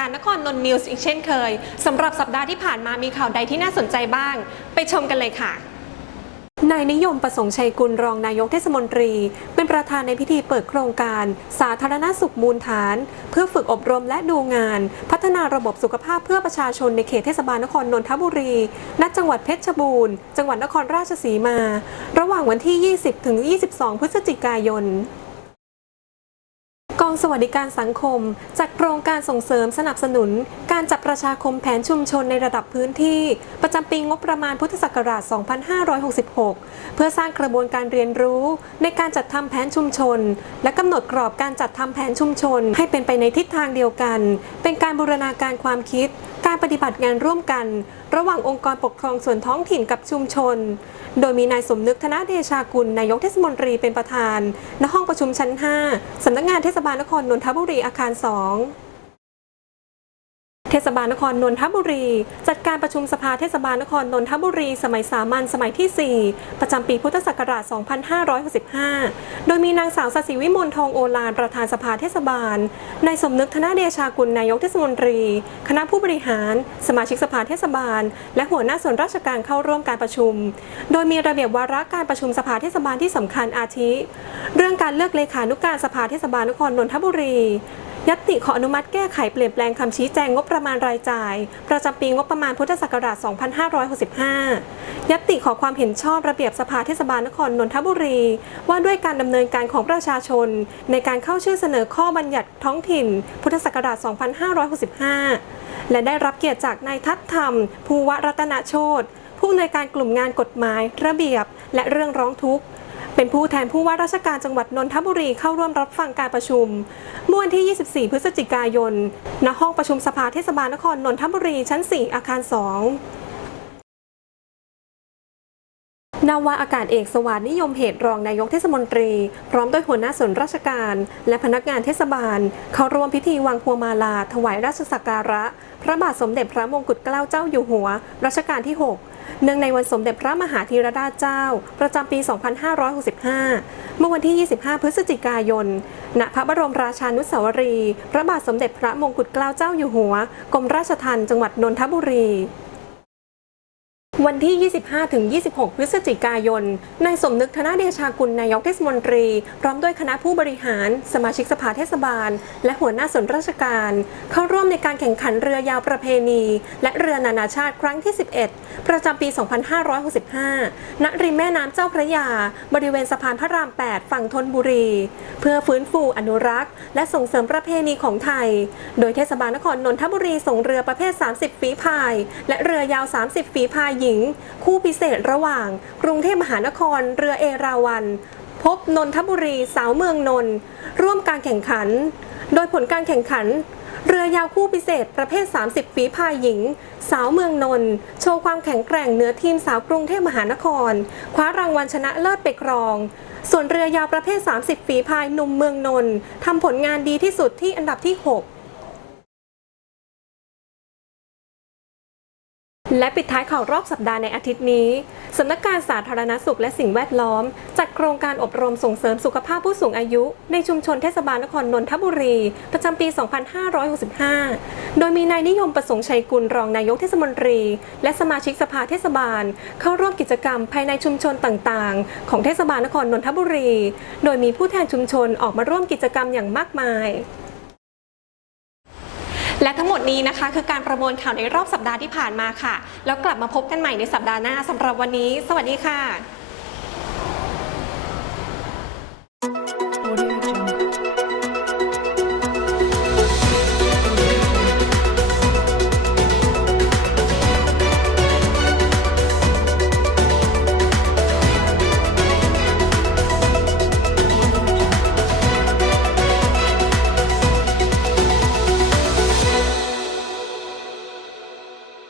าพบกับรายการนครนนท์นิวส์อีกเช่นเคยสำหรับสัปดาห์ที่ผ่านมามีข่าวใดที่น่าสนใจบ้าง ไปชมกันเลยค่ะนายนิยมประสงค์ชัยกุลรองนายกเทศมนตรี เป็นประธานในพิธีเปิดโครงการ สาธารณสุขมูลฐาน เพื่อฝึกอบรมและดูงาน พัฒนาระบบสุขภาพเพื่อประชาชนในเขตเทศบาลนครนนทบุรี ณจังหวัดเพชรบูรณ์ จังหวัดนครราชสีมา ระหว่างวันที่ 20ถึง22 พฤศจิกายน องสวัสดิการสังคม จากโครงการส่งเสริมสนับสนุนการจัดประชาคมแผนชุมชนในระดับพื้นที่ ประจำปีงบประมาณพุทธศักราช 2566 เพื่อสร้างกระบวนการเรียนรู้ในการจัดทำแผนชุมชน และกำหนดกรอบการจัดทำแผนชุมชน ให้เป็นไปในทิศทางเดียวกัน เป็นการบูรณาการความคิด การปฏิบัติงานร่วมกัน ระหว่างองค์กรปกครองส่วนท้องถิ่นกับชุมชน โดยมีนายสมนึกธนเดชากุลนายกเทศมนตรีเป็นประธานณห้องประชุมชั้น 5สำนักงานเทศบาลนครนนทบุรีอาคาร 2 เทศบาลนครนนทบุรี จัดการประชุมสภาเทศบาลนครนนทบุรี สมัยสามัญสมัยที่ 4 ประจำปีพุทธศักราช 2565 โดยมีนางสาวสศิวิมลทองโอฬารประธานสภาเทศบาล นายสมนึกธนเดชากุลนายกเทศมนตรี คณะผู้บริหาร สมาชิกสภาเทศบาล และหัวหน้าส่วนราชการเข้าร่วมการประชุม โดยมีระเบียบวาระการประชุมสภาเทศบาลที่สำคัญอาทิ เรื่องการเลือกเลขานุการสภาเทศบาลนครนนทบุรี ยัตติขออนุมัติแก้ไขเปลี่ยนแปลงคำชี้แจงงบประมาณรายจ่าย ประจำปีงบประมาณพุทธศักราช 2565 ยัตติขอความเห็นชอบระเบียบสภาเทศบาลนครนนทบุรี ว่าด้วยการดำเนินการของประชาชน ในการเข้าชื่อเสนอข้อบัญญัติท้องถิ่น พุทธศักราช 2565 และได้รับเกียรติจากนายทัศธรรม ภูวรัตนโชตผู้อำนวยการกลุ่มงานกฎหมาย ระเบียบ และเรื่องร้องทุกข์ เป็นผู้แทนผู้ว่าราชการจังหวัดนนทบุรีเข้าร่วมรับฟังการประชุมเมื่อวันที่ 24 พฤศจิกายน ณ ห้องประชุมสภาเทศบาลนครนนทบุรีชั้น 4 อาคาร 2นาวาอากาศเอกสวัสดนิยมเหตุรองนายกเทศมนตรี พร้อมด้วยหัวหน้าส่วนราชการ และพนักงานเทศบาล เข้าร่วมพิธีวางพวงมาลา ถวายราชสักการะ พระบาทสมเด็จพระมงกุฎเกล้าเจ้าอยู่หัว รัชกาลที่ 6 เนื่องในวันสมเด็จพระมหาธีรราชเจ้า ประจำปี 2565 เมื่อวันที่ 25 พฤศจิกายน ณ พระบรมราชานุสาวรีย์พระบาทสมเด็จพระมงกุฎเกล้าเจ้าอยู่หัว กรมราชทัณฑ์จังหวัดนนทบุรี วันที่ 25 ถึง 26 พฤศจิกายน นายสมนึกธนาเดชากุล นายกเทศมนตรี พร้อมด้วยคณะผู้บริหาร สมาชิกสภาเทศบาล และหัวหน้าส่วนราชการ เข้าร่วมในการแข่งขันเรือยาวประเพณี และเรือนานาชาติครั้งที่ 11 ประจำปี 2565 ณ ริมแม่น้ำเจ้าพระยา บริเวณสะพานพระราม 8 ฝั่งธนบุรี เพื่อฟื้นฟูอนุรักษ์ และส่งเสริมประเพณีของไทย โดยเทศบาลนครนนทบุรีส่งเรือประเภท 30 ฝีพาย และเรือยาว 30 ฝีพายหญิงคู่พิเศษระหว่าง กรุงเทพมหานคร เรือเอราวัน พบนนทบุรีสาวเมืองนนท์ร่วมการแข่งขัน โดยผลการแข่งขัน เรือยาวคู่พิเศษประเภท 30 ฝีพายหญิง สาวเมืองนนท์โชว์ความแข็งแกร่งเหนือทีมสาวกรุงเทพมหานคร คว้ารางวัลชนะเลิศไปครองส่วนเรือยาวประเภท 30 ฝีพายหนุ่มเมืองนนท์ทำผลงานดีที่สุดที่อันดับที่ 6 และปิดท้ายข่าวรอบสัปดาห์ในอาทิตย์นี้ สำนักการสาธารณสุขและสิ่งแวดล้อม จัดโครงการอบรมส่งเสริมสุขภาพผู้สูงอายุ ในชุมชนเทศบาลนครนนทบุรี ประจำปี 2565 โดยมีนายนิยมประสงค์ชัยกุลรองนายกเทศมนตรี และสมาชิกสภาเทศบาล เข้าร่วมกิจกรรมภายในชุมชนต่างๆ ของเทศบาลนครนนทบุรี โดยมีผู้แทนชุมชนออกมาร่วมกิจกรรมอย่างมากมาย และทั้งหมดนี้นะคะ คือการประมวลข่าวในรอบสัปดาห์ที่ผ่านมาค่ะ แล้วกลับมาพบกันใหม่ในสัปดาห์หน้าสำหรับวันนี้ สวัสดีค่ะ